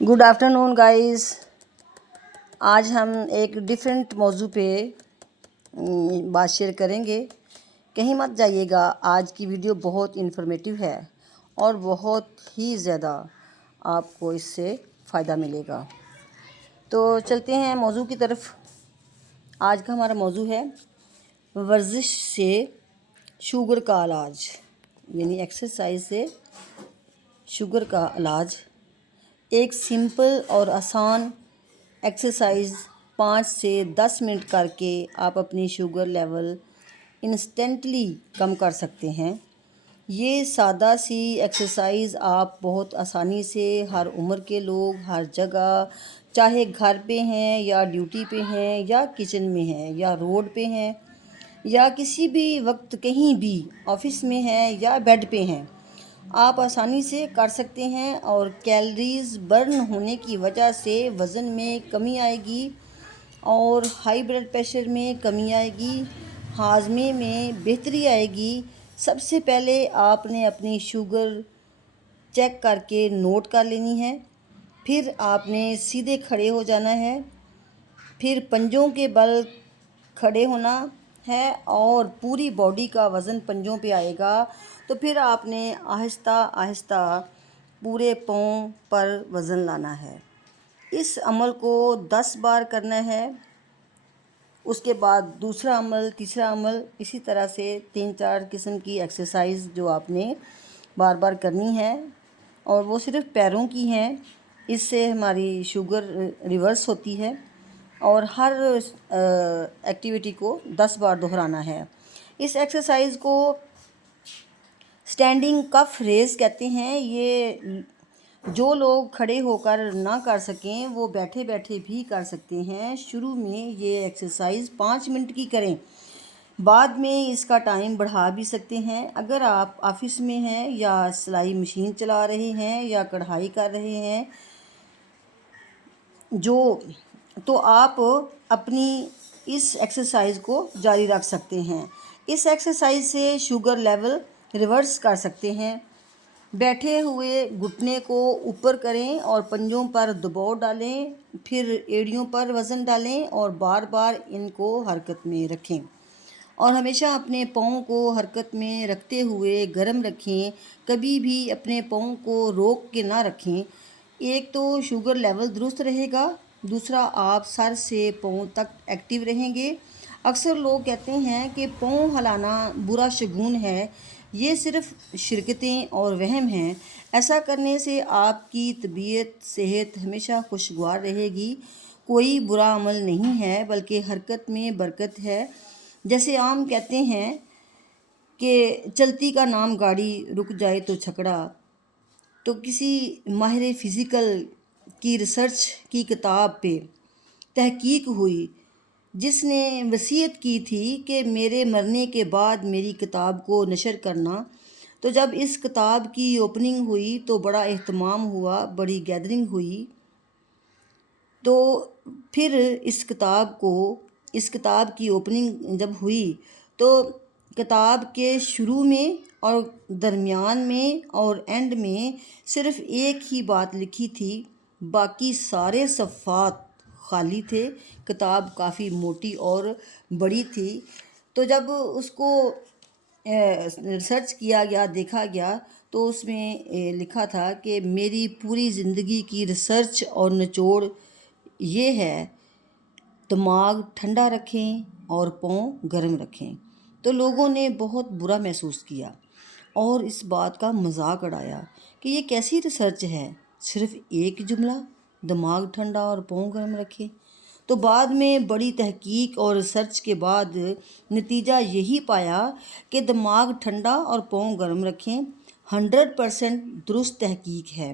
Good afternoon guys. آج ہم ایک ڈیفرنٹ موضوع پہ بات شیئر کریں گے. کہیں مت جائیے گا، آج کی ویڈیو بہت انفارمیٹیو ہے اور بہت ہی زیادہ آپ کو اس سے فائدہ ملے گا. تو چلتے ہیں موضوع کی طرف. آج کا ہمارا موضوع ہے ورزش سے شوگر کا علاج، یعنی ایکسرسائز سے شوگر کا علاج. ایک سمپل اور آسان ایکسرسائز 5 سے 10 منٹ کر کے آپ اپنی شوگر لیول انسٹنٹلی کم کر سکتے ہیں. یہ سادہ سی ایکسرسائز آپ بہت آسانی سے ہر عمر کے لوگ ہر جگہ، چاہے گھر پہ ہیں یا ڈیوٹی پہ ہیں یا کچن میں ہیں یا روڈ پہ ہیں یا کسی بھی وقت کہیں بھی آفس میں ہیں یا بیڈ پہ ہیں، آپ آسانی سے کر سکتے ہیں. اور کیلریز برن ہونے کی وجہ سے وزن میں کمی آئے گی اور ہائی بلڈ پریشر میں کمی آئے گی، ہاضمے میں بہتری آئے گی. سب سے پہلے آپ نے اپنی شوگر چیک کر کے نوٹ کر لینی ہے. پھر آپ نے سیدھے کھڑے ہو جانا ہے، پھر پنجوں کے بل کھڑے ہونا ہے اور پوری باڈی کا وزن پنجوں پہ آئے گا. تو پھر آپ نے آہستہ آہستہ پورے پاؤں پر وزن لانا ہے. اس عمل کو 10 بار کرنا ہے. اس کے بعد دوسرا عمل، تیسرا عمل، اسی طرح سے 3-4 قسم کی ایکسرسائز جو آپ نے بار بار کرنی ہے. اور وہ صرف پیروں کی ہیں. اس سے ہماری شوگر ریورس ہوتی ہے. اور ہر ایکٹیویٹی کو 10 بار دہرانا ہے. اس ایکسرسائز کو اسٹینڈنگ کف ریز کہتے ہیں. یہ جو لوگ کھڑے ہو کر نہ کر سکیں وہ بیٹھے بیٹھے بھی کر سکتے ہیں. شروع میں یہ ایکسرسائز 5 منٹ کی کریں، بعد میں اس کا ٹائم بڑھا بھی سکتے ہیں. اگر آپ آفس میں ہیں یا سلائی مشین چلا رہے ہیں یا کڑھائی کر رہے ہیں تو آپ اپنی اس ایکسرسائز کو جاری رکھ سکتے ہیں. اس ایکسرسائز سے شوگر لیول ریورس کر سکتے ہیں. بیٹھے ہوئے گھٹنے کو اوپر کریں اور پنجوں پر دباؤ ڈالیں، پھر ایڑیوں پر وزن ڈالیں اور بار بار ان کو حرکت میں رکھیں. اور ہمیشہ اپنے پاؤں کو حرکت میں رکھتے ہوئے گرم رکھیں. کبھی بھی اپنے پاؤں کو روک کے نہ رکھیں. ایک تو شوگر لیول درست رہے گا، دوسرا آپ سر سے پاؤں تک ایکٹیو رہیں گے. اکثر لوگ کہتے ہیں کہ پاؤں ہلانا برا شگون ہے. یہ صرف شرکتیں اور وہم ہیں. ایسا کرنے سے آپ کی طبیعت صحت ہمیشہ خوشگوار رہے گی. کوئی برا عمل نہیں ہے بلکہ حرکت میں برکت ہے. جیسے عام کہتے ہیں کہ چلتی کا نام گاڑی، رک جائے تو چھکڑا. تو کسی ماہر فزیکل کی ریسرچ کی کتاب پہ تحقیق ہوئی جس نے وصیت کی تھی کہ میرے مرنے کے بعد میری کتاب کو نشر کرنا. تو جب اس کتاب کی اوپننگ ہوئی تو بڑا اہتمام ہوا، بڑی گیدرنگ ہوئی. تو پھر اس کتاب کی اوپننگ جب ہوئی تو کتاب کے شروع میں اور درمیان میں اور اینڈ میں صرف ایک ہی بات لکھی تھی، باقی سارے صفحات خالی تھے. کتاب کافی موٹی اور بڑی تھی. تو جب اس کو ریسرچ کیا گیا، دیکھا گیا، تو اس میں لکھا تھا کہ میری پوری زندگی کی ریسرچ اور نچوڑ یہ ہے، دماغ ٹھنڈا رکھیں اور پاؤں گرم رکھیں. تو لوگوں نے بہت برا محسوس کیا اور اس بات کا مذاق اڑایا کہ یہ کیسی ریسرچ ہے، صرف ایک جملہ، دماغ ٹھنڈا اور پاؤں گرم رکھیں. تو بعد میں بڑی تحقیق اور ریسرچ کے بعد نتیجہ یہی پایا کہ دماغ ٹھنڈا اور پاؤں گرم رکھیں 100% درست تحقیق ہے.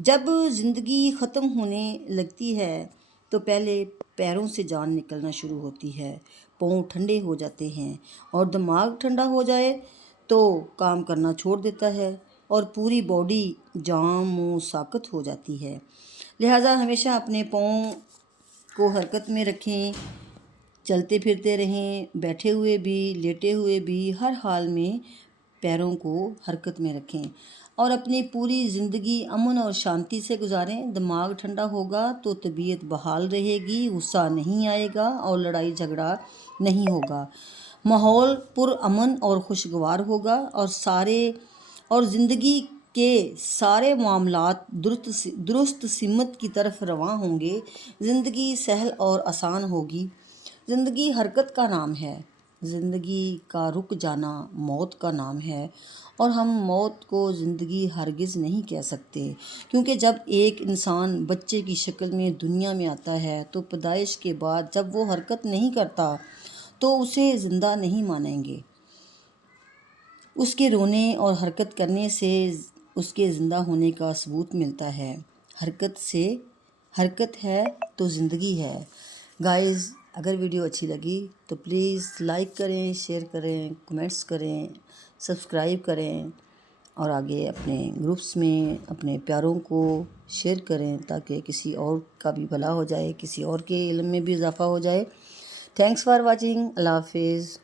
جب زندگی ختم ہونے لگتی ہے تو پہلے پیروں سے جان نکلنا شروع ہوتی ہے، پاؤں ٹھنڈے ہو جاتے ہیں اور دماغ ٹھنڈا ہو جائے تو کام کرنا چھوڑ دیتا ہے اور پوری باڈی جام و ساکت ہو جاتی ہے. لہٰذا ہمیشہ اپنے پاؤں کو حرکت میں رکھیں، چلتے پھرتے رہیں، بیٹھے ہوئے بھی لیٹے ہوئے بھی، ہر حال میں پیروں کو حرکت میں رکھیں. اور اپنی پوری زندگی امن اور شانتی سے گزاریں۔ دماغ ٹھنڈا ہوگا تو طبیعت بحال رہے گی، غصہ نہیں آئے گا اور لڑائی جھگڑا نہیں ہوگا، ماحول پرامن اور خوشگوار ہوگا اور زندگی کے سارے معاملات درست سمت کی طرف رواں ہوں گے۔ زندگی سہل اور آسان ہوگی۔ زندگی حرکت کا نام ہے، زندگی کا رک جانا موت کا نام ہے، اور ہم موت کو زندگی ہرگز نہیں کہہ سکتے، کیونکہ جب ایک انسان بچے کی شکل میں دنیا میں آتا ہے تو پیدائش کے بعد جب وہ حرکت نہیں کرتا تو اسے زندہ نہیں مانیں گے۔ اس کے رونے اور حرکت کرنے سے اس کے زندہ ہونے کا ثبوت ملتا ہے۔ حرکت ہے تو زندگی ہے۔ گائز، اگر ویڈیو اچھی لگی تو پلیز لائک کریں، شیئر کریں، کمنٹس کریں، سبسکرائب کریں، اور آگے اپنے گروپس میں اپنے پیاروں کو شیئر کریں تاکہ کسی اور کا بھی بھلا ہو جائے، کسی اور کے علم میں بھی اضافہ ہو جائے۔ Thanks for watching. اللہ حافظ۔